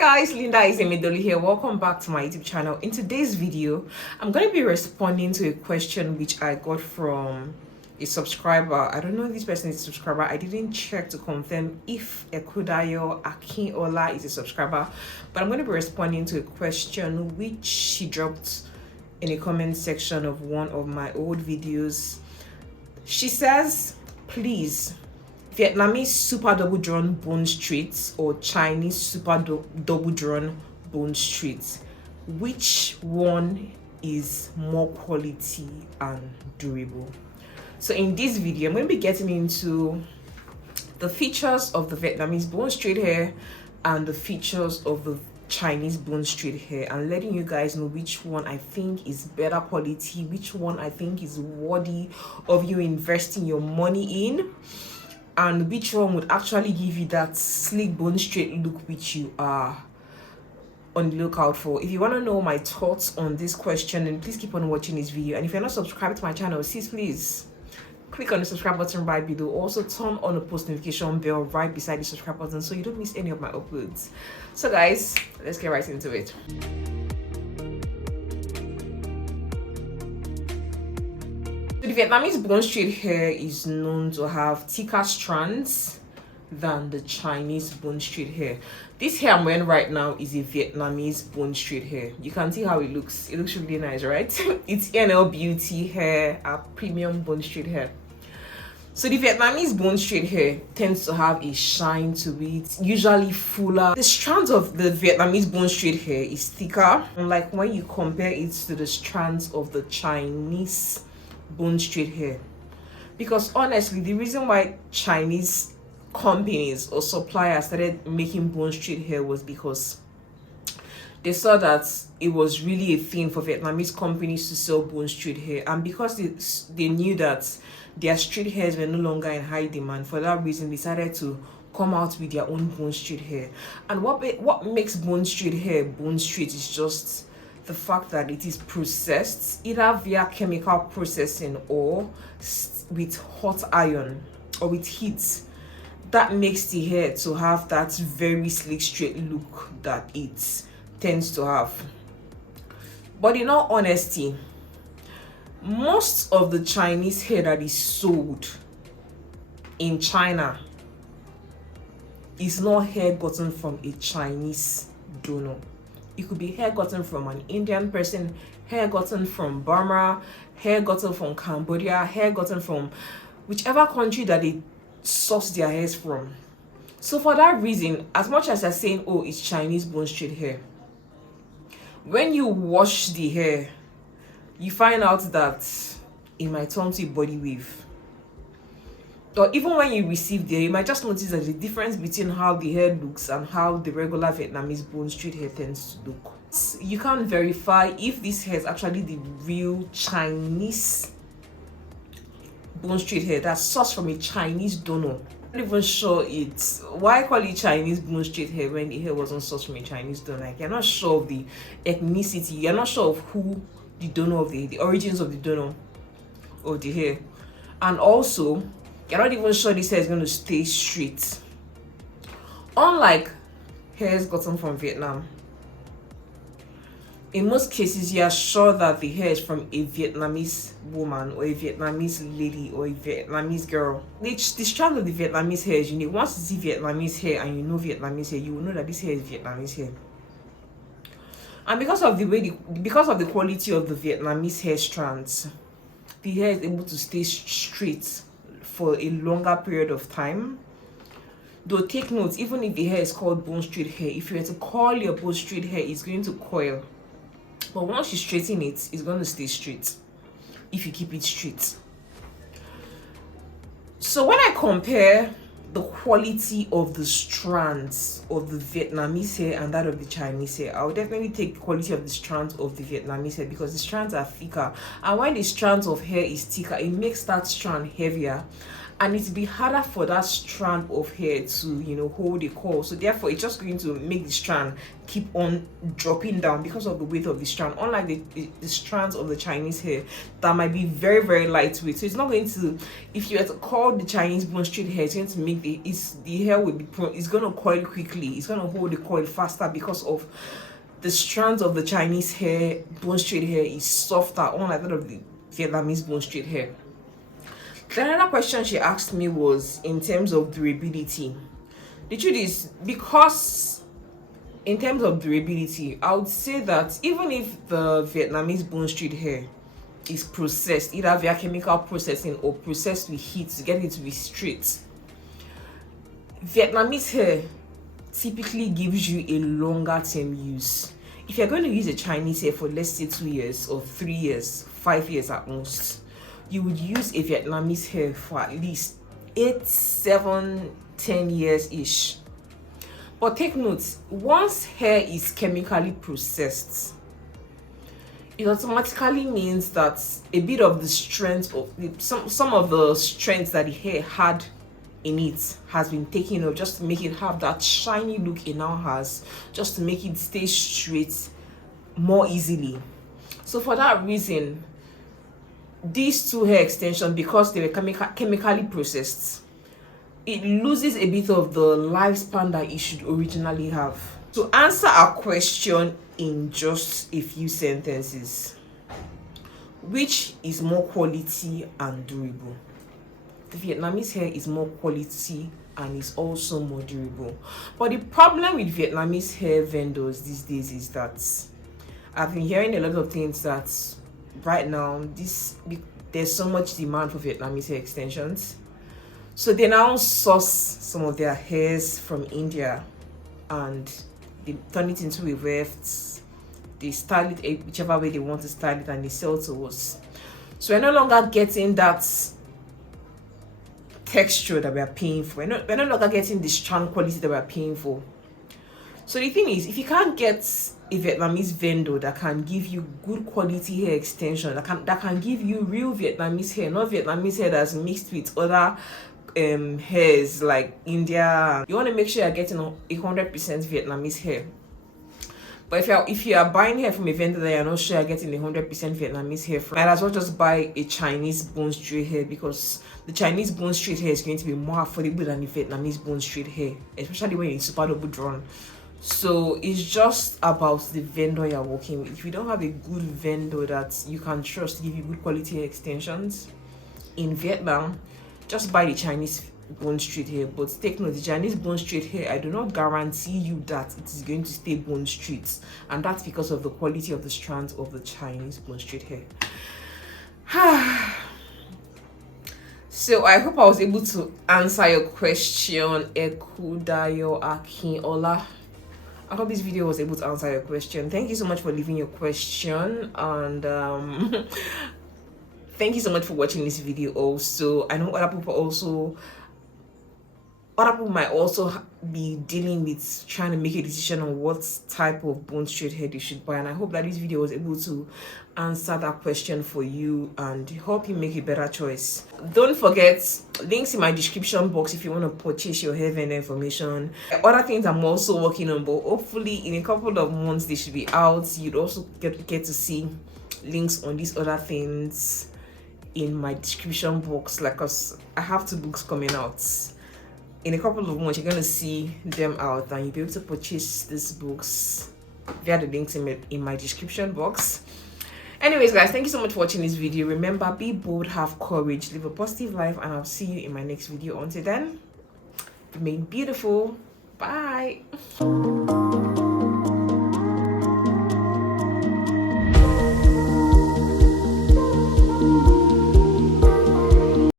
guys, Linda is Emidoli here. Welcome back to my YouTube channel. In today's video, I'm going to be responding to a question which I got from a subscriber. I don't know if this person is a subscriber. I didn't check to confirm if Ekudayo Akinola is a subscriber, but I'm going to be responding to a question which she dropped in a comment section of one of my old videos. She says, please, Vietnamese super double drawn bone straight or Chinese super double drawn bone straight, which one is more quality and durable? So in this video, I'm going to be getting into the features of the Vietnamese bone straight hair and the features of the Chinese bone straight hair, and letting you guys know which one I think is better quality, which one I think is worthy of you investing your money in, and which one would actually give you that sleek bone straight look which you are on the lookout for. If you want to know my thoughts on this question, then please keep on watching this video. And if you're not subscribed to my channel, please click on the subscribe button right below. Also turn on the post notification bell right beside the subscribe button so you don't miss any of my uploads. So guys, let's get right into it. The Vietnamese bone straight hair is known to have thicker strands than the Chinese bone straight hair. This hair I'm wearing right now is a Vietnamese bone straight hair. You can see how it looks. It looks really nice, right? It's NL Beauty hair, a premium bone straight hair. So the Vietnamese bone straight hair tends to have a shine to it, usually fuller. The strands of the Vietnamese bone straight hair is thicker, unlike when you compare it to the strands of the Chinese bone straight hair. Because honestly, the reason why Chinese companies or suppliers started making bone straight hair was because they saw that it was really a thing for Vietnamese companies to sell bone straight hair, and because they knew that their straight hairs were no longer in high demand, for that reason they decided to come out with their own bone straight hair. And what makes bone straight hair bone straight is just the fact that it is processed either via chemical processing or with hot iron or with heat. That makes the hair to have that very sleek straight look that it tends to have. But in all honesty, most of the Chinese hair that is sold in China is not hair gotten from a Chinese donor. It could be hair gotten from an Indian person, hair gotten from Burma, hair gotten from Cambodia, hair gotten from whichever country that they source their hairs from. So for that reason, as much as they're saying, oh, it's Chinese bone straight hair, when you wash the hair, you find out that it might turn to a body wave. Or even when you receive the hair, you might just notice that the difference between how the hair looks and how the regular Vietnamese bone straight hair tends to look. You can't verify if this hair is actually the real Chinese bone straight hair that's sourced from a Chinese donor. I'm not even sure it's why call it Chinese bone straight hair when the hair wasn't sourced from a Chinese donor. Like, you're not sure of the ethnicity, you're not sure of who the donor of the origins of the donor of the hair, and also you're not even sure this hair is going to stay straight. Unlike hairs gotten from Vietnam, in most cases you are sure that the hair is from a Vietnamese woman or a Vietnamese lady or a Vietnamese girl. The strand of the Vietnamese hair is unique. Once you see Vietnamese hair and you know Vietnamese hair, you will know that this hair is Vietnamese hair. And because of the quality of the Vietnamese hair strands, the hair is able to stay straight for a longer period of time. Though take note, even if the hair is called bone straight hair, if you were to curl your bone straight hair, it's going to coil. But once you straighten it, it's going to stay straight if you keep it straight. So when I compare the quality of the strands of the Vietnamese hair and that of the Chinese hair, I would definitely take the quality of the strands of the Vietnamese hair because the strands are thicker. And when the strands of hair is thicker, it makes that strand heavier. and it's be harder for that strand of hair to, you know, hold the coil. So therefore it's just going to make the strand keep on dropping down because of the weight of the strand, unlike the strands of the Chinese hair that might be very, very lightweight. So it's not going to, if you were to coil the Chinese bone straight hair, it's going to make the hair will be it's going to coil quickly, it's going to hold the coil faster because of the strands of the Chinese hair. Bone straight hair is softer, unlike that of the Vietnamese bone straight hair. The another question she asked me was in terms of durability. The truth is, because in terms of durability, I would say that even if the Vietnamese bone straight hair is processed either via chemical processing or processed with heat to get it to be straight, Vietnamese hair typically gives you a longer term use. If you're going to use a Chinese hair for, let's say, 2 years or 3 years, 5 years at most, you would use a Vietnamese hair for at least 8, 7, 10 years ish. But take note, once hair is chemically processed, it automatically means that a bit of the strength of some of the strength that the hair had in it has been taken off, just to make it have that shiny look it now has, just to make it stay straight more easily. So for that reason, these two hair extensions, because they were chemically processed, it loses a bit of the lifespan that it should originally have. To answer our question in just a few sentences, which is more quality and durable? The Vietnamese hair is more quality and is also more durable. But the problem with Vietnamese hair vendors these days is that I've been hearing a lot of things that right now there's so much demand for Vietnamese hair extensions. So they now source some of their hairs from India and they turn it into a weft. They style it whichever way they want to style it and they sell to us. So we're no longer getting that texture that we are paying for. We're no longer getting the strand quality that we are paying for. So the thing is, if you can't get a Vietnamese vendor that can give you good quality hair extension, that can give you real Vietnamese hair, not Vietnamese hair that's mixed with other hairs like India, you want to make sure you're getting 100% Vietnamese hair. But if you are buying hair from a vendor that you're not sure you're getting 100% Vietnamese hair from, might as well just buy a Chinese bone straight hair, because the Chinese bone straight hair is going to be more affordable than the Vietnamese bone straight hair, especially when it's super double drawn. So it's just about the vendor you're working with. If you don't have a good vendor that you can trust to give you good quality hair extensions in Vietnam, just buy the Chinese bone straight hair. But take note, the Chinese bone straight hair, I do not guarantee you that it is going to stay bone straight, and that's because of the quality of the strands of the Chinese bone straight hair. So I hope I was able to answer your question, Ekudayo Akinola. I hope this video was able to answer your question. Thank you so much for leaving your question, and thank you so much for watching this video. Also, I know other people might also be dealing with trying to make a decision on what type of bone straight hair they should buy, and I hope that this video was able to answer that question for you and help you make a better choice. Don't forget, links in my description box if you want to purchase your hair vendor information. Other things I'm also working on, but hopefully in a couple of months they should be out. You'd also get to see links on these other things in my description box, like, cause I have 2 books coming out. In a couple of months, you're going to see them out and you'll be able to purchase these books via the links in my description box. Anyways, guys, thank you so much for watching this video. Remember, be bold, have courage, live a positive life, and I'll see you in my next video. Until then, remain beautiful. Bye.